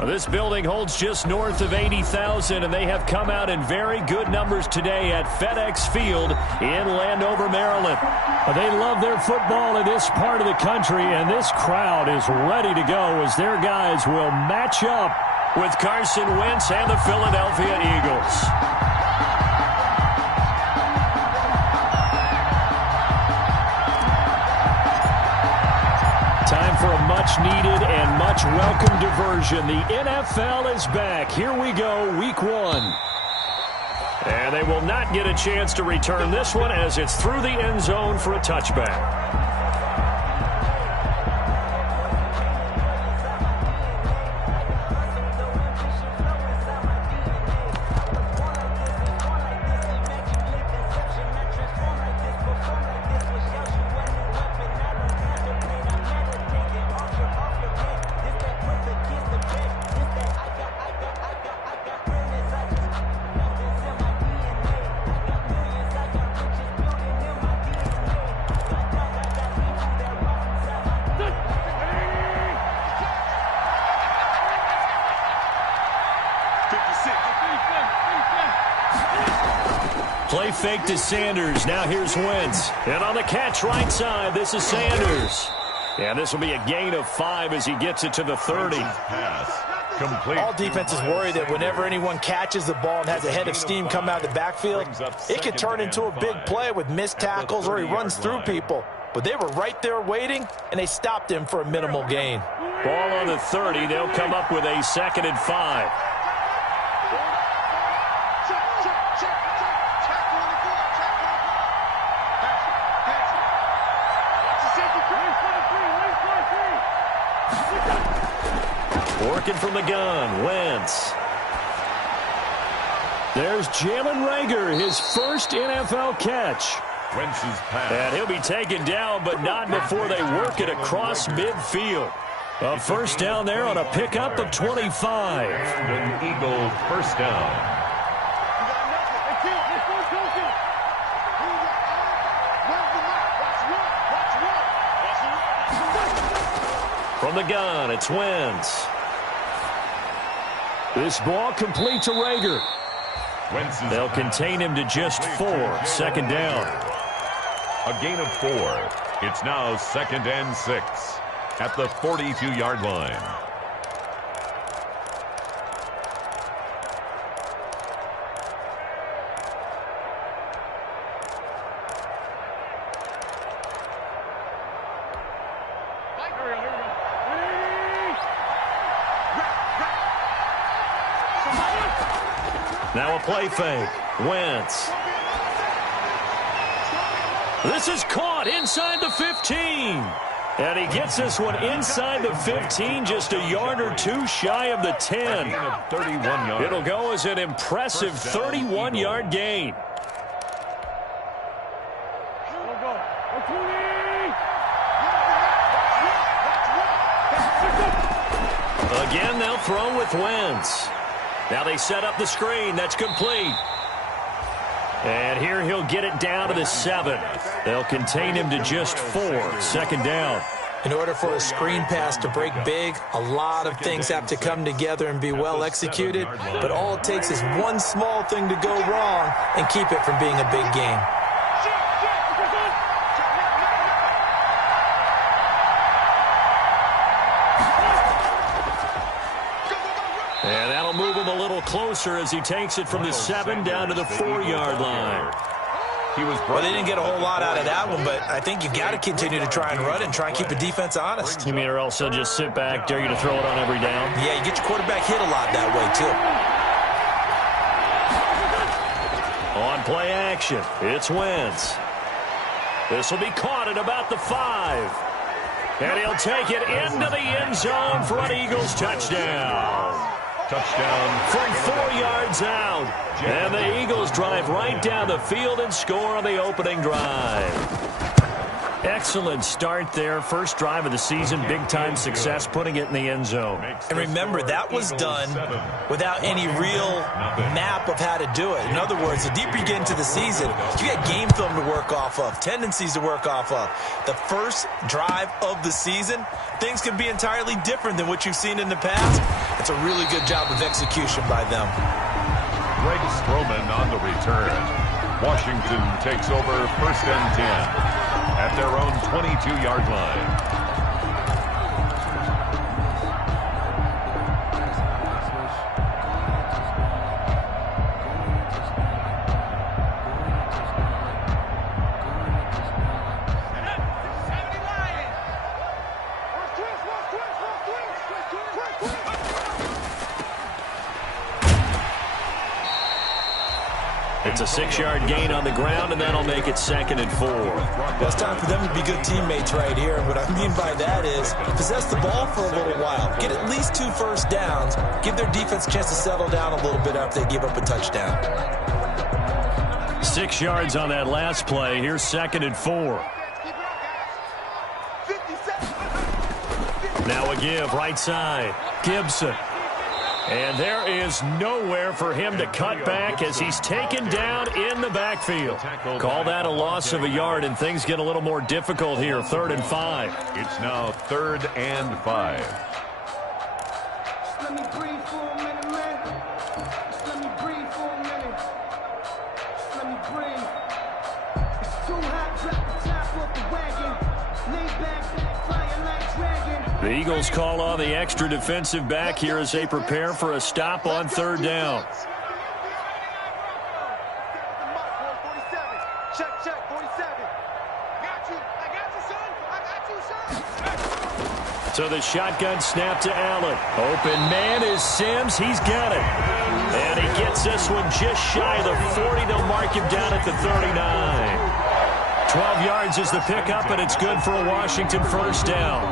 Well, this building holds just north of 80,000, and they have come out in very good numbers today at FedEx Field in Landover, Maryland. They love their football in this part of the country, and this crowd is ready to go as their guys will match up with Carson Wentz and the Philadelphia Eagles. Time for a much-needed and much-welcome diversion. The NFL is back. Here we go, Week 1. And they will not get a chance to return this one as it's through the end zone for a touchback. Play fake to Sanders. Now here's Wentz. And on the catch right side, this is Sanders. And this will be a gain of 5 as he gets it to the 30. All defenses worry that whenever anyone catches the ball and has a head of steam come out of the backfield, it could turn into a big play with missed tackles or he runs through people. But they were right there waiting, and they stopped him for a minimal gain. Ball on the 30. They'll come up with a 2nd and 5. Working from the gun, Wentz. There's Jalen Reagor, his first NFL catch. Wentz's pass. And he'll be taken down, but not before they work it across midfield. A first down there on a pickup of 25. An Eagle first down. From the gun, it's Wentz. This ball complete to Reagor. They'll contain him to just 4. 2nd down. A gain of 4. It's now 2nd and 6 at the 42-yard line. Now a play fake. Wentz. This is caught inside the 15. And he gets this one inside the 15, just a yard or 2 shy of the 10. 31 yards. It'll go as an impressive 31-yard gain. Again, they'll throw with Wentz. Now they set up the screen. That's complete. And here he'll get it down to the 7. They'll contain him to just 4. 2nd down. In order for a screen pass to break big, a lot of things have to come together and be well executed. But all it takes is one small thing to go wrong and keep it from being a big game. And that'll move him a little closer as he takes it from the 7 down to the 4-yard line. Well, they didn't get a whole lot out of that one, but I think you got to continue to try and run and try and keep the defense honest. You mean or else they'll just sit back, dare you to throw it on every down? Yeah, you get your quarterback hit a lot that way, too. On play action, it's Wentz. This will be caught at about the 5. And he'll take it into the end zone for an Eagles touchdown. Touchdown from 4 yards out. And the Eagles drive right down the field and score on the opening drive. Excellent start there. First drive of the season. Big-time success putting it in the end zone. And remember, that was done without any real map of how to do it. In other words, the deeper you get into the season, you got game film to work off of, tendencies to work off of. The first drive of the season, things can be entirely different than what you've seen in the past. It's a really good job of execution by them. Greg Stroman on the return. Washington takes over 1st and 10 at their own 22-yard line. It's a 6-yard gain on the ground, and that'll make it 2nd and 4. Well, it's time for them to be good teammates right here. What I mean by that is possess the ball for a little while. Get at least 2 first downs. Give their defense a chance to settle down a little bit after they give up a touchdown. 6 yards on that last play. Here's 2nd and 4. Now a give, right side. Gibson. And there is nowhere for him to cut back as he's taken down in the backfield. Call that a loss of a yard, and things get a little more difficult here. 3rd and 5. It's now 3rd and 5. Let me breathe for a minute, man. Let me breathe for a minute. Let me breathe. It's too hot, drop the top off the wagon. Lay back, flying like dragon. The Eagles call on the extra defensive back here as they prepare for a stop on 3rd down. So the shotgun snap to Allen. Open man is Sims. He's got it. And he gets this one just shy of the 40. They'll mark him down at the 39. 12 yards is the pickup, and it's good for a Washington 1st down.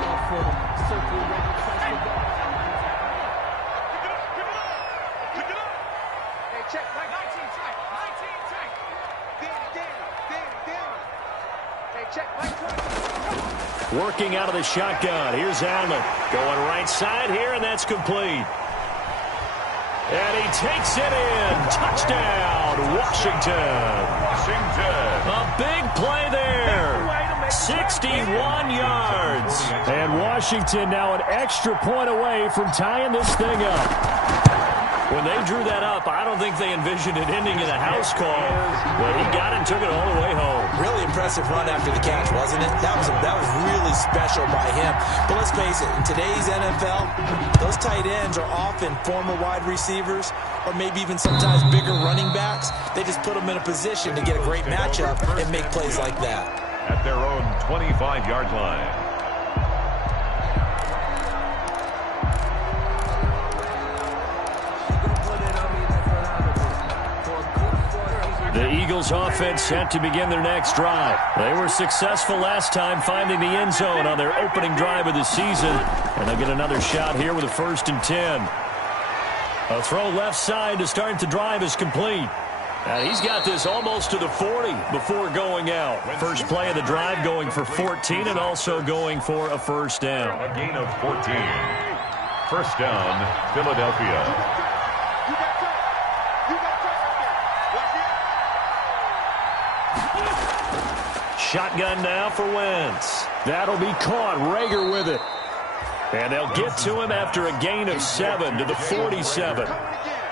Working out of the shotgun. Here's Allen. Going right side here, and that's complete. And he takes it in. Touchdown, Washington. A big play there. 61 yards. And Washington now an extra point away from tying this thing up. When they drew that up, I don't think they envisioned it ending in a house call. But he got it and took it all the way home. Really impressive run after the catch, wasn't it? That was really special by him. But let's face it, in today's NFL, those tight ends are often former wide receivers or maybe even sometimes bigger running backs. They just put them in a position to get a great matchup and make plays like that. At their own 25-yard line. The Eagles offense set to begin their next drive. They were successful last time finding the end zone on their opening drive of the season. And they'll get another shot here with a 1st and 10. A throw left side to start the drive is complete. And he's got this almost to the 40 before going out. First play of the drive going for 14 and also going for a 1st down. A gain of 14. 1st down, Philadelphia. Shotgun now for Wentz. That'll be caught. Rager with it. And they'll get to him after a gain of 7 to the 47.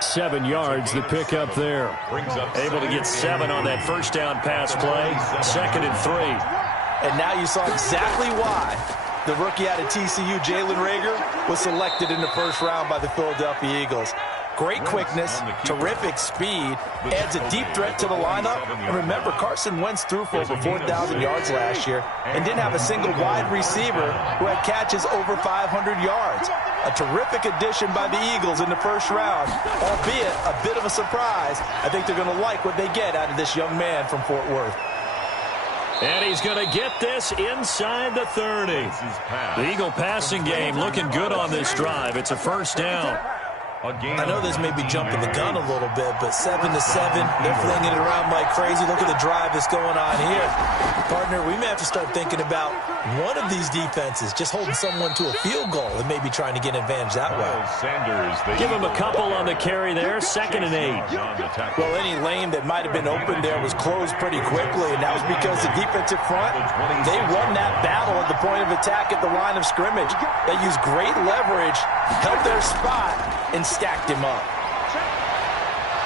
7 yards the pick up there. Able to get 7 on that 1st down pass play. 2nd and 3. And now you saw exactly why the rookie out of TCU, Jalen Rager, was selected in the 1st round by the Philadelphia Eagles. Great quickness, terrific speed, adds a deep threat to the lineup. And remember, Carson Wentz threw for over 4,000 yards last year and didn't have a single wide receiver who had catches over 500 yards. A terrific addition by the Eagles in the 1st round, albeit a bit of a surprise. I think they're going to like what they get out of this young man from Fort Worth. And he's going to get this inside the 30. The Eagle passing game looking good on this drive. It's a 1st down. I know this may be jumping the gun a little bit, but 7-7, they're flinging it around like crazy. Look at the drive that's going on here. Partner, we may have to start thinking about one of these defenses just holding someone to a field goal and maybe trying to get an advantage that way. Give him a couple on the carry there. 2nd and 8. Well, any lane that might have been open there was closed pretty quickly, and that was because the defensive front, they won that battle at the point of attack at the line of scrimmage. They used great leverage, held their spot, and stacked him up.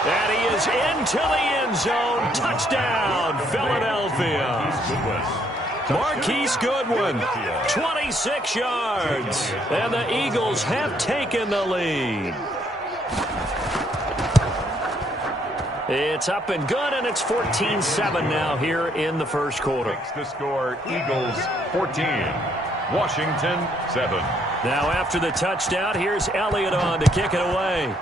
And he is into the end zone. Touchdown, Philadelphia. Marquise Goodwin, 26 yards. And the Eagles have taken the lead. It's up and good, and it's 14-7 now here in the first quarter. Makes the score Eagles 14, Washington 7. Now after the touchdown, here's Elliott on to kick it away.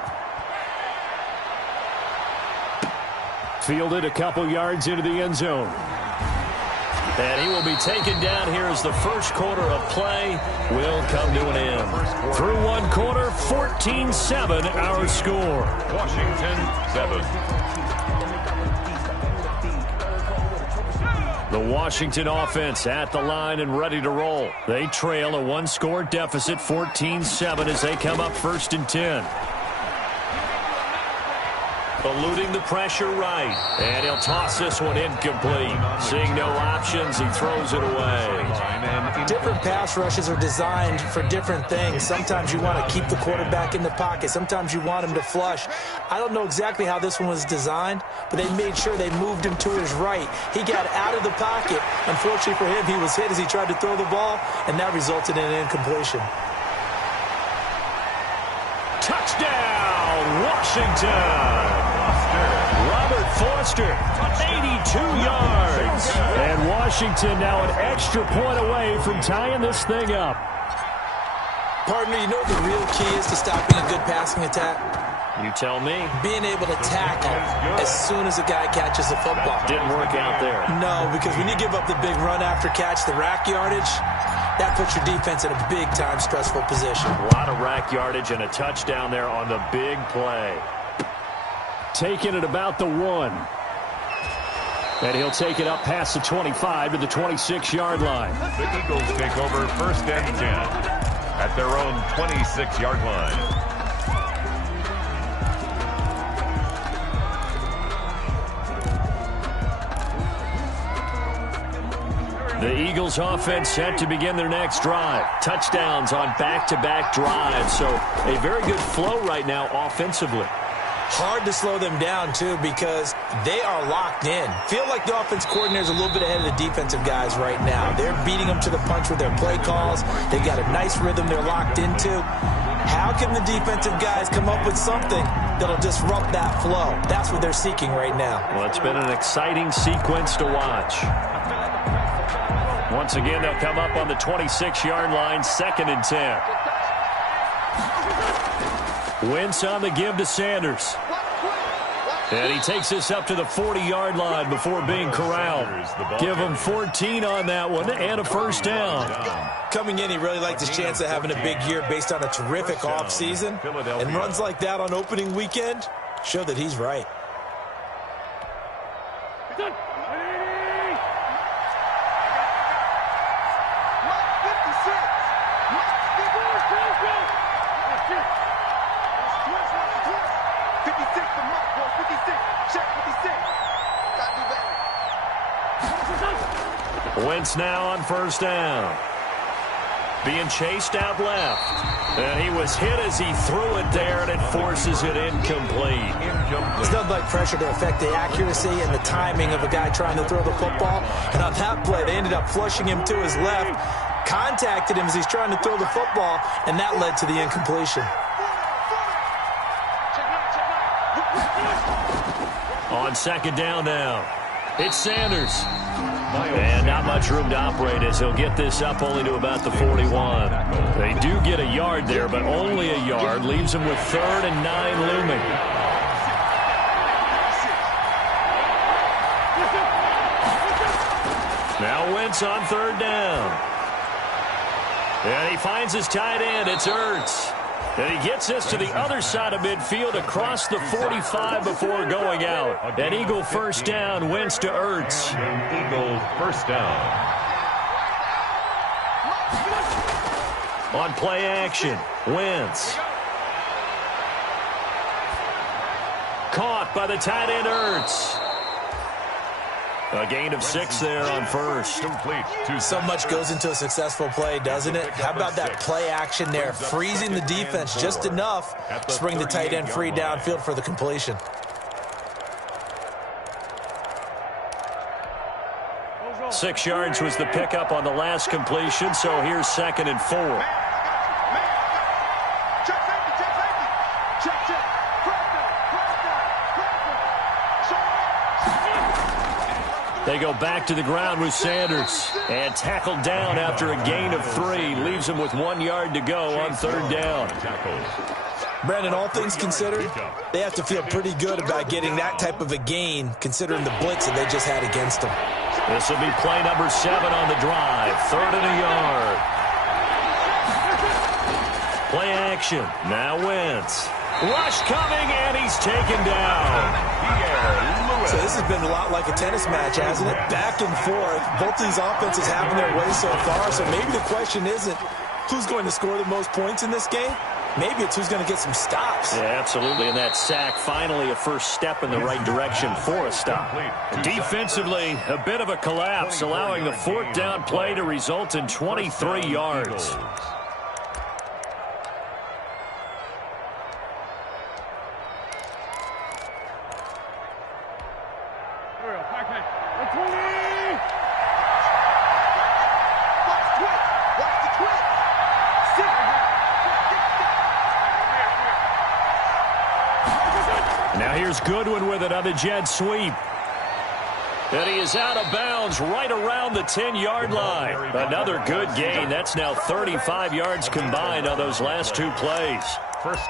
Fielded a couple yards into the end zone. And he will be taken down here as the first quarter of play will come to an end. Through one quarter, 14-7 our score. Washington 7. The Washington offense at the line and ready to roll. They trail a one-score deficit, 14-7, as they come up 1st and 10. Eluding the pressure right. And he'll toss this one incomplete. Seeing no options, he throws it away. Different pass rushes are designed for different things. Sometimes you want to keep the quarterback in the pocket. Sometimes you want him to flush. I don't know exactly how this one was designed, but they made sure they moved him to his right. He got out of the pocket. Unfortunately for him, he was hit as he tried to throw the ball, and that resulted in an incompletion. Touchdown, Washington! Robert Foster, 82 yards. And Washington now an extra point away from tying this thing up. Partner, you know what the real key is to stopping a good passing attack? You tell me. Being able to tackle as soon as a guy catches the football. Didn't work out there. No, because when you give up the big run after catch, the rack yardage, that puts your defense in a big-time stressful position. A lot of rack yardage and a touchdown there on the big play. Taking it about the 1. And he'll take it up past the 25 to the 26-yard line. The Eagles take over 1st and 10 at their own 26-yard line. The Eagles offense set to begin their next drive. Touchdowns on back-to-back drives. So a very good flow right now offensively. Hard to slow them down, too, because they are locked in. Feel like the offense coordinator is a little bit ahead of the defensive guys right now. They're beating them to the punch with their play calls. They've got a nice rhythm they're locked into. How can the defensive guys come up with something that'll disrupt that flow? That's what they're seeking right now. Well, it's been an exciting sequence to watch. Once again, they'll come up on the 26-yard line, 2nd and 10. Wentz on the give to Sanders. And he takes this up to the 40-yard line before being corralled. Give him 14 on that one and a first down. Coming in, he really liked his chance of having a big year based on a terrific offseason. And runs like that on opening weekend show that he's right. Wentz now on first down. Being chased out left. And he was hit as he threw it there, and it forces it incomplete. There's nothing like pressure to affect the accuracy and the timing of a guy trying to throw the football. And on that play, they ended up flushing him to his left, contacted him as he's trying to throw the football, and that led to the incompletion. On 2nd down now, it's Sanders. And not much room to operate as he'll get this up only to about the 41. They do get a yard there, but only a yard. Leaves them with 3rd and 9 looming. Now Wentz on 3rd down. And he finds his tight end. It's Ertz. And he gets this to the other side of midfield across the 45 before going out. An Eagle first down, Wentz to Ertz. Eagle first down. On play action, Wentz. Caught by the tight end Ertz. A gain of 6 there on first. Complete. So much goes into a successful play, doesn't it? How about that play action there, freezing the defense just enough to bring the tight end free downfield for the completion. 6 yards was the pickup on the last completion, so here's 2nd and 4. They go back to the ground with Sanders. And tackled down after a gain of 3. Leaves him with 1 yard to go on 3rd down. Brandon, all things considered, they have to feel pretty good about getting that type of a gain, considering the blitz that they just had against them. This will be play number 7 on the drive. 3rd and a yard. Play action. Now Wentz. Rush coming, and he's taken down. So this has been a lot like a tennis match, hasn't it? Back and forth. Both these offenses having their way so far. So maybe the question isn't who's going to score the most points in this game. Maybe it's who's going to get some stops. Yeah, absolutely. And that sack, finally a first step in the right direction for a stop. Defensively, a bit of a collapse, allowing the 4th down play to result in 23 yards. Now here's Goodwin with it on the jet sweep. And he is out of bounds right around the 10-yard line. Another good gain. That's now 35 yards combined on those last 2 plays.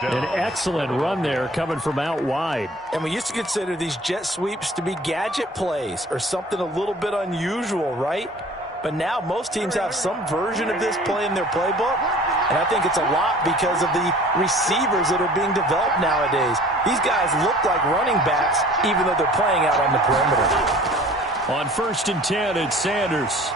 An excellent run there coming from out wide. And we used to consider these jet sweeps to be gadget plays or something a little bit unusual, right? But now most teams have some version of this play in their playbook. And I think it's a lot because of the receivers that are being developed nowadays. These guys look like running backs even though they're playing out on the perimeter. On 1st and 10, it's Sanders.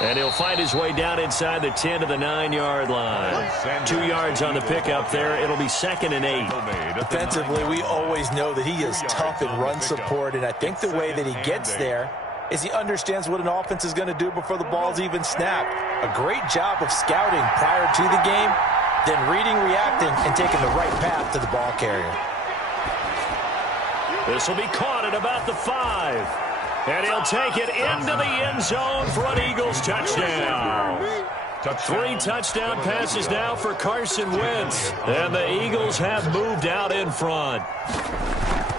And he'll find his way down inside the 10 to the 9-yard line. 2 yards on the pickup there. It'll be 2nd and 8. Defensively, we always know that he is tough in run support, and I think the way that he gets there is he understands what an offense is going to do before the ball's even snapped. A great job of scouting prior to the game, then reading, reacting, and taking the right path to the ball carrier. This will be caught at about the 5. And he'll take it into the end zone for an Eagles touchdown. 3 touchdown passes now for Carson Wentz. And the Eagles have moved out in front.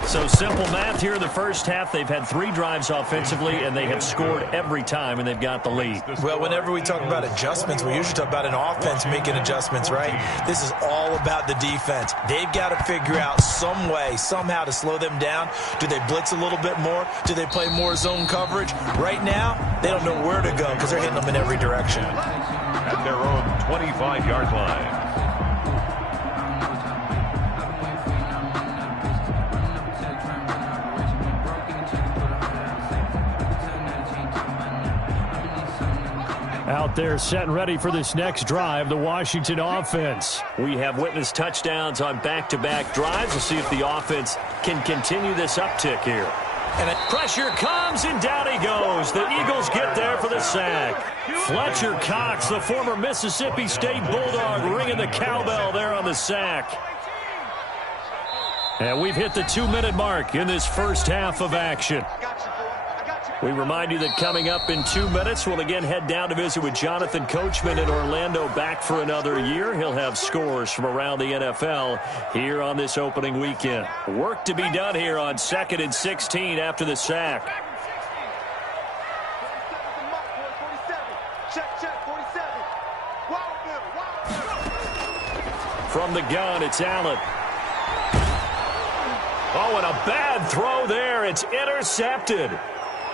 So simple math here in the first half. They've had 3 drives offensively, and they have scored every time, and they've got the lead. Well, whenever we talk about adjustments, we usually talk about an offense making adjustments, right? This is all about the defense. They've got to figure out some way, somehow to slow them down. Do they blitz a little bit more? Do they play more zone coverage? Right now, they don't know where to go because they're hitting them in every direction. At their own 25-yard line. Out there set and ready for this next drive, the Washington offense. We have witnessed touchdowns on back-to-back drives. We'll see if the offense can continue this uptick here. And pressure comes, and down he goes. The Eagles get there for the sack. Fletcher Cox, the former Mississippi State Bulldog, ringing the cowbell there on the sack. And we've hit the 2-minute mark in this first half of action. We remind you that coming up in 2 minutes, we'll again head down to visit with Jonathan Coachman in Orlando, back for another year. He'll have scores from around the NFL here on this opening weekend. Work to be done here on 2nd and 16 after the sack. From the gun, it's Allen. Oh, and a bad throw there. It's intercepted.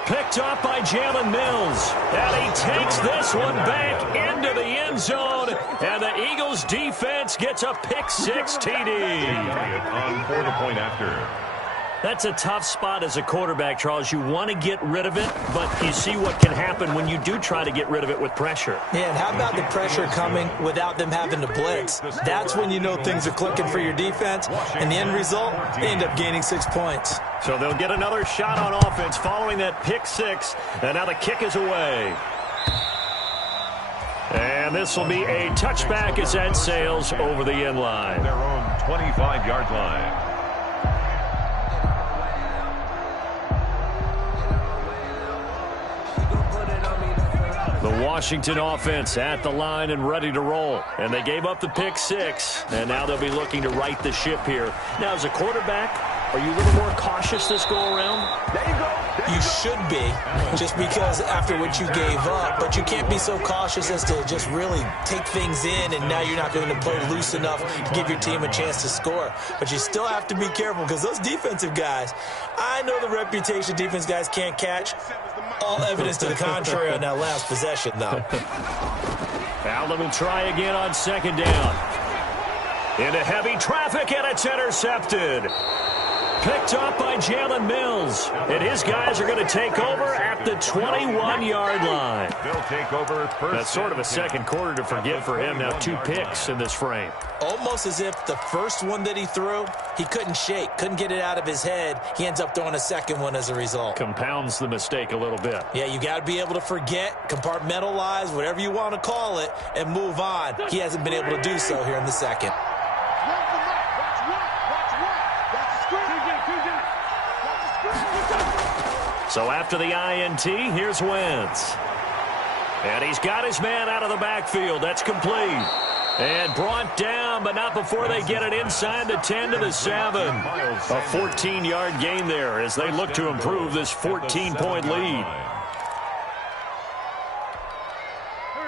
Picked up by Jalen Mills. And he takes this one back into the end zone. And the Eagles defense gets a pick-6 TD. On for the point after. That's a tough spot as a quarterback, Charles. You want to get rid of it, but you see what can happen when you do try to get rid of it with pressure. Yeah, and how about the pressure coming without them having to blitz? That's when you know things are clicking for your defense, and the end result, they end up gaining 6 points. So they'll get another shot on offense following that pick six, and now the kick is away. And this will be a touchback as that sails over the end line. Their own 25-yard line. The Washington offense at the line and ready to roll. And they gave up the pick six, and now they'll be looking to right the ship here. Now, as a quarterback, are you a little more cautious this go-around? There you go. You should be, just because after what you gave up, but you can't be so cautious as to just really take things in, and now you're not going to play loose enough to give your team a chance to score. But you still have to be careful, because those defensive guys, I know the reputation defense guys can't catch. All evidence to the contrary on that last possession, though. Allen will try again on second down. Into heavy traffic, and it's intercepted. Picked up by Jalen Mills. And his guys are going to take over at the 21-yard line. They'll take over first. That's sort of a second quarter to forget for him. Now 2 picks in this frame. Almost as if the first one that he threw, he couldn't shake, couldn't get it out of his head. He ends up throwing a second one as a result. Compounds the mistake a little bit. Yeah, you got to be able to forget, compartmentalize, whatever you want to call it, and move on. He hasn't been able to do so here in the second. So after the INT, here's Wentz. And he's got his man out of the backfield. That's complete. And brought down, but not before they get it inside the 10 to the 7. A 14-yard gain there as they look to improve this 14-point lead.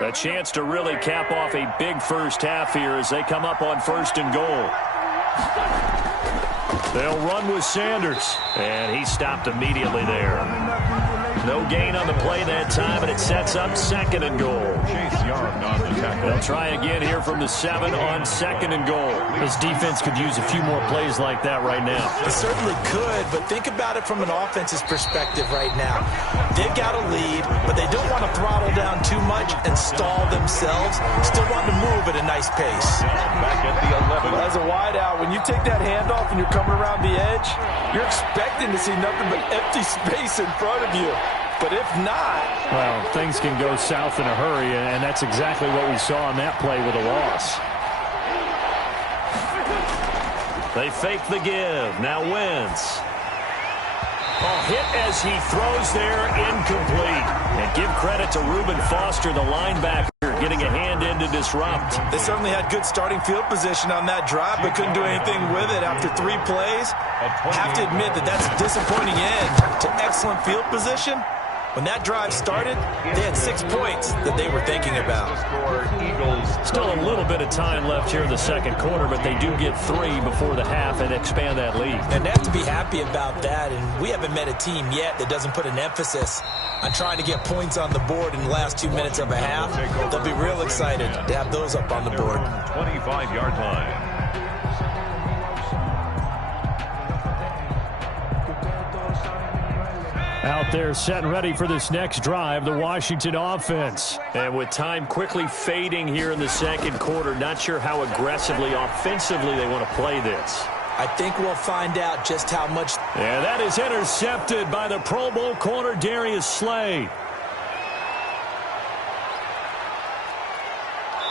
A chance to really cap off a big first half here as they come up on 1st and goal. They'll run with Sanders, and he stopped immediately there. No gain on the play that time, and it sets up 2nd and goal. Chase Young on the tackle. They'll try again here from the 7 on 2nd and goal. His defense could use a few more plays like that right now. It certainly could, but think about it from an offense's perspective right now. They've got a lead, but they don't want to throttle down too much and stall themselves. Still want to move at a nice pace. Back at the 11. As a wideout, when you take that handoff and you're coming around the edge, you're expecting to see nothing but empty space in front of you. But if not... Well, things can go south in a hurry, and that's exactly what we saw on that play with a loss. They fake the give. Now Wentz. Hit as he throws there, incomplete. And give credit to Reuben Foster, the linebacker, getting a hand in to disrupt. They certainly had good starting field position on that drive, but couldn't do anything with it after 3 plays. Have to admit that that's a disappointing end to excellent field position. When that drive started, they had 6 points that they were thinking about. Still a little bit of time left here in the second quarter, but they do get 3 before the half and expand that lead. And they have to be happy about that, and we haven't met a team yet that doesn't put an emphasis on trying to get points on the board in the last 2 minutes of a half. They'll be real excited to have those up on the board. 25-yard line. Out there set and ready for this next drive, the Washington offense. And with time quickly fading here in the second quarter, not sure how aggressively, offensively they want to play this. I think we'll find out just how much. And that is intercepted by the Pro Bowl corner, Darius Slay.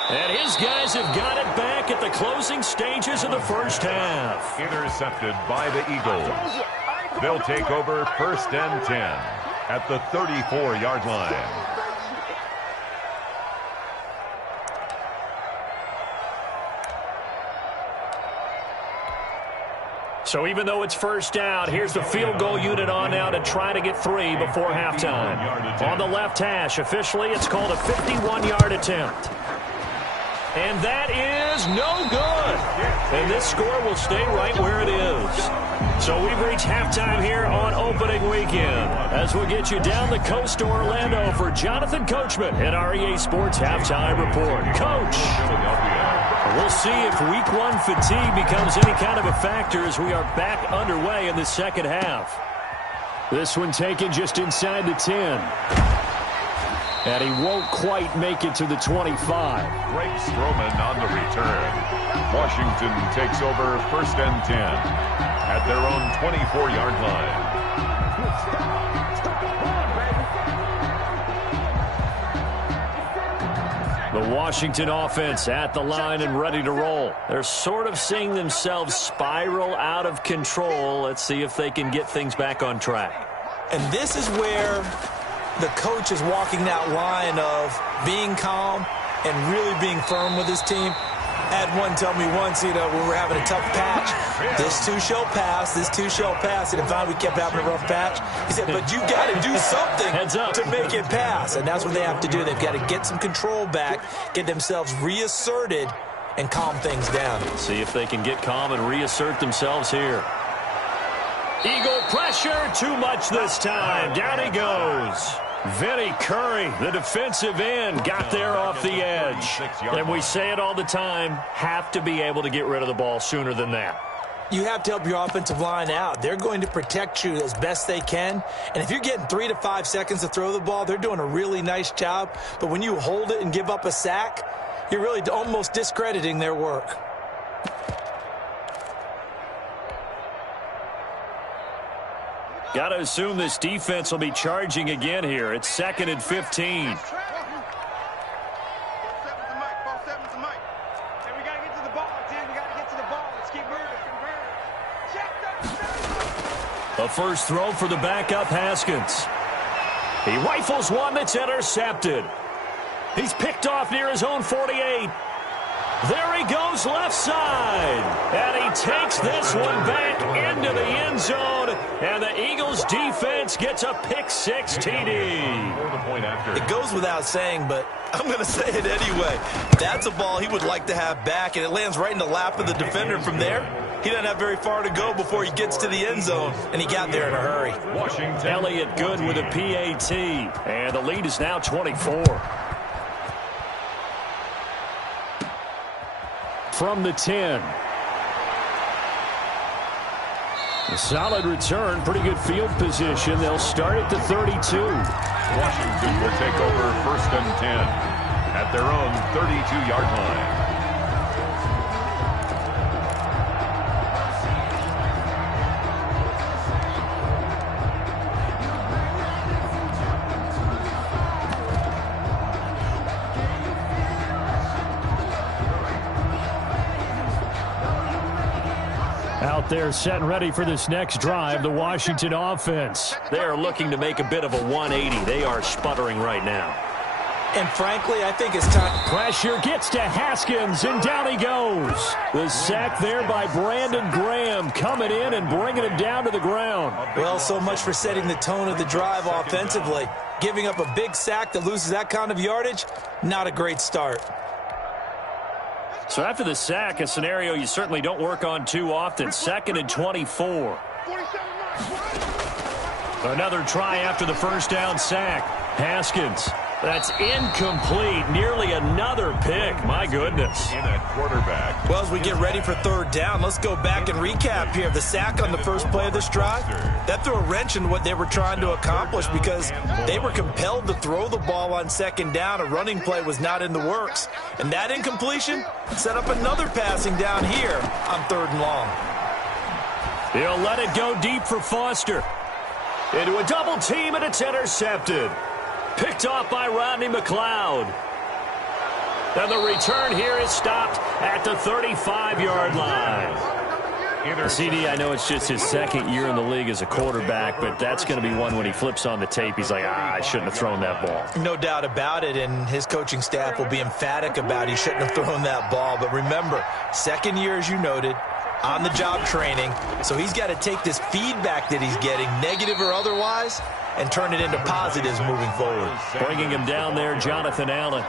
And his guys have got it back at the closing stages of the first half. Intercepted by the Eagles. They'll take over 1st and 10 at the 34-yard line. So even though it's first down, here's the field goal unit on now to try to get 3 before halftime. On the left hash, officially, it's called a 51-yard attempt. And that is no good. And this score will stay right where it is. So we've reached halftime here on opening weekend. As we'll get you down the coast to Orlando for Jonathan Coachman at our EA Sports Halftime Report. Coach. We'll see if week one fatigue becomes any kind of a factor as we are back underway in the second half. This one taken just inside the 10. And he won't quite make it to the 25. Greg Stroman on the return. Washington takes over 1st and 10 at their own 24-yard line. The Washington offense at the line and ready to roll. They're sort of seeing themselves spiral out of control. Let's see if they can get things back on track. And this is where the coach is walking that line of being calm and really being firm with his team. I had one tell me once, when we're having a tough patch, this too shall pass, this too shall pass. And finally we kept having a rough patch. He said, but you got to do something to make it pass. And that's what they have to do. They've got to get some control back, get themselves reasserted, and calm things down. See if they can get calm and reassert themselves here. Eagle pressure, too much this time. Down he goes. Vinny Curry, the defensive end, got there off the edge. And we say it all the time, have to be able to get rid of the ball sooner than that. You have to help your offensive line out. They're going to protect you as best they can. And if you're getting 3 to 5 seconds to throw the ball, they're doing a really nice job. But when you hold it and give up a sack, you're really almost discrediting their work. Got to assume this defense will be charging again here. It's 2nd and 15. A first throw for the backup, Haskins. He rifles one that's intercepted. He's picked off near his own 48. There he goes left side. And he takes this one back into the end zone. And the Eagles defense gets a pick-6 TD. It goes without saying, but I'm going to say it anyway. That's a ball he would like to have back, and it lands right in the lap of the defender. From there, he doesn't have very far to go before he gets to the end zone, and he got there in a hurry. Washington. Elliott good with a PAT, and the lead is now 24. From the 10. A solid return, pretty good field position. They'll start at the 32. Washington will take over 1st and 10 at their own 32-yard line. Out there set and ready for this next drive, the Washington offense. They are looking to make a bit of a 180. They are sputtering right now. And frankly, I think it's time. Pressure gets to Haskins, and down he goes. The sack there by Brandon Graham, coming in and bringing him down to the ground. Well, so much for setting the tone of the drive offensively. Giving up a big sack that loses that kind of yardage, not a great start. So after the sack, a scenario you certainly don't work on too often. 2nd and 24. Another try after the first down sack. Haskins. That's incomplete. Nearly another pick. My goodness. In at quarterback. Well, as we get ready for 3rd down, let's go back and recap here. The sack on the first play of this drive, that threw a wrench in what they were trying to accomplish because they were compelled to throw the ball on 2nd down. A running play was not in the works. And that incompletion set up another passing down here on 3rd and long. He'll let it go deep for Foster. Into a double team, and it's intercepted. Picked off by Rodney McLeod. And the return here is stopped at the 35-yard line. CD, I know it's just his 2nd year in the league as a quarterback, but that's going to be one when he flips on the tape. He's like, I shouldn't have thrown that ball. No doubt about it, and his coaching staff will be emphatic about he shouldn't have thrown that ball. But remember, 2nd year, as you noted, on-the-job training, so he's got to take this feedback that he's getting, negative or otherwise, and turn it into positives moving forward. Bringing him down there, Jonathan Allen.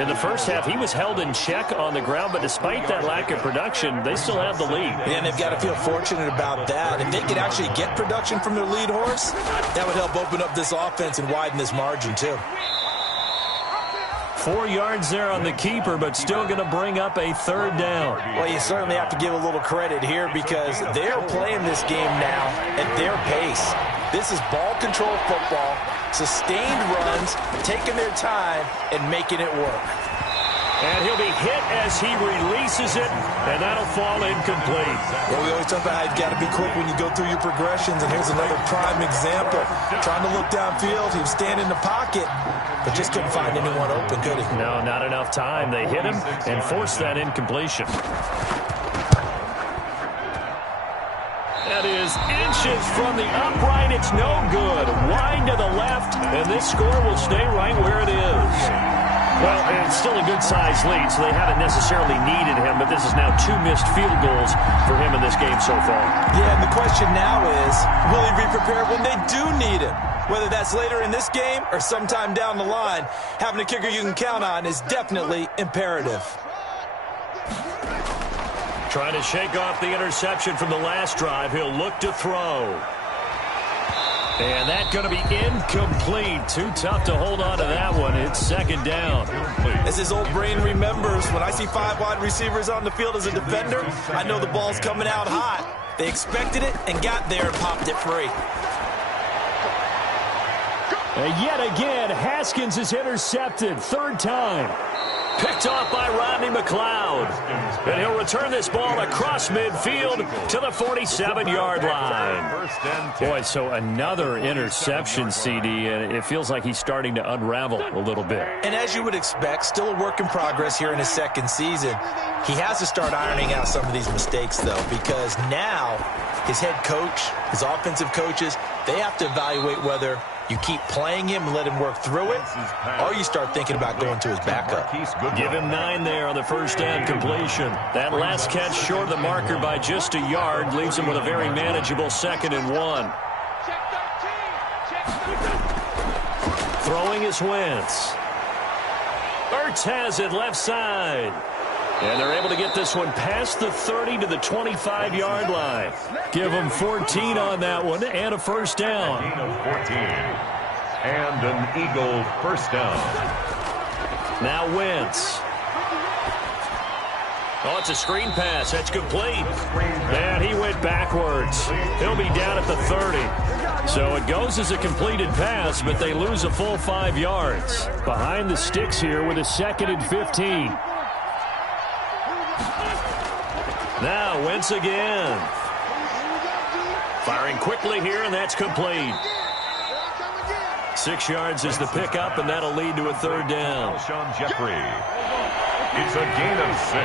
In the first half, he was held in check on the ground, but despite that lack of production, they still have the lead. And they've got to feel fortunate about that. If they could actually get production from their lead horse, that would help open up this offense and widen this margin, too. 4 yards there on the keeper, but still going to bring up a third down. Well, you certainly have to give a little credit here because they're playing this game now at their pace. This is ball control football, sustained runs, taking their time and making it work. And he'll be hit as he releases it, and that'll fall incomplete. Well, we always talk about how you've got to be quick when you go through your progressions, and here's another prime example. Trying to look downfield, he was standing in the pocket, but just couldn't find anyone open, could he? No, not enough time. They hit him and forced that incompletion. That is inches from the upright. It's no good. Wide to the left, and this score will stay right where it is. Well, it's still a good-sized lead, so they haven't necessarily needed him, but this is now 2 missed field goals for him in this game so far. Yeah, and the question now is, will he be prepared when they do need him? Whether that's later in this game or sometime down the line, having a kicker you can count on is definitely imperative. Trying to shake off the interception from the last drive. He'll look to throw. And that's going to be incomplete. Too tough to hold on to that one. It's second down. As his old brain remembers, when I see 5 wide receivers on the field as a defender, I know the ball's coming out hot. They expected it and got there and popped it free. And yet again, Haskins is intercepted. Third time. Picked off by Rodney McLeod. And he'll return this ball across midfield to the 47-yard line. Boy, so another interception, CD, and it feels like he's starting to unravel a little bit. And as you would expect, still a work in progress here in his second season. He has to start ironing out some of these mistakes, though, because now his head coach, his offensive coaches, they have to evaluate whether you keep playing him and let him work through it, or you start thinking about going to his backup. Give him 9 there on the first down completion. That last catch short of the marker by just a yard leaves him with a very manageable 2nd and 1. Throwing is Wentz. Ertz has it left side. And they're able to get this one past the 30 to the 25-yard line. Give them 14 on that one and a first down. 14. And an Eagle first down. Now Wentz. Oh, it's a screen pass. That's complete. And he went backwards. He'll be down at the 30. So it goes as a completed pass, but they lose a full 5 yards. Behind the sticks here with a 2nd and 15. Now Wentz again. Firing quickly here, and that's complete. 6 yards is the pickup, and that'll lead to a third down. Sean Jeffrey. It's a gain of 6.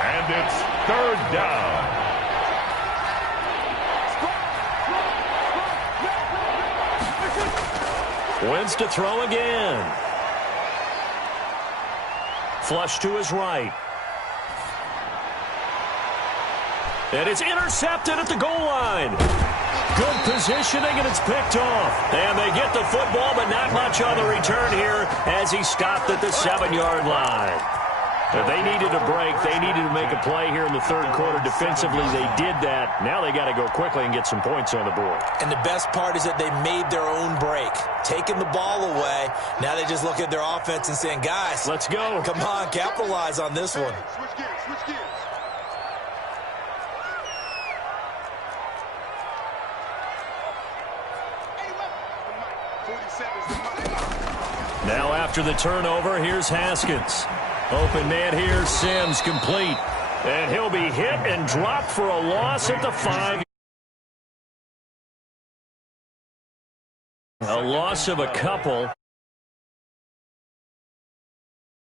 And it's third down. Wentz to throw again. Flush to his right. And it's intercepted at the goal line. Good positioning, and it's picked off. And they get the football, but not much on the return here as he stopped at the 7-yard line. If they needed a break, they needed to make a play here in the third quarter. Defensively, they did that. Now they got to go quickly and get some points on the board. And the best part is that they made their own break, taking the ball away. Now they just look at their offense and saying, guys, let's go. Come on, capitalize on this one. Switch gears. Now after the turnover, here's Haskins. Open man here, Sims complete. And he'll be hit and dropped for a loss at the 5. A loss of a couple.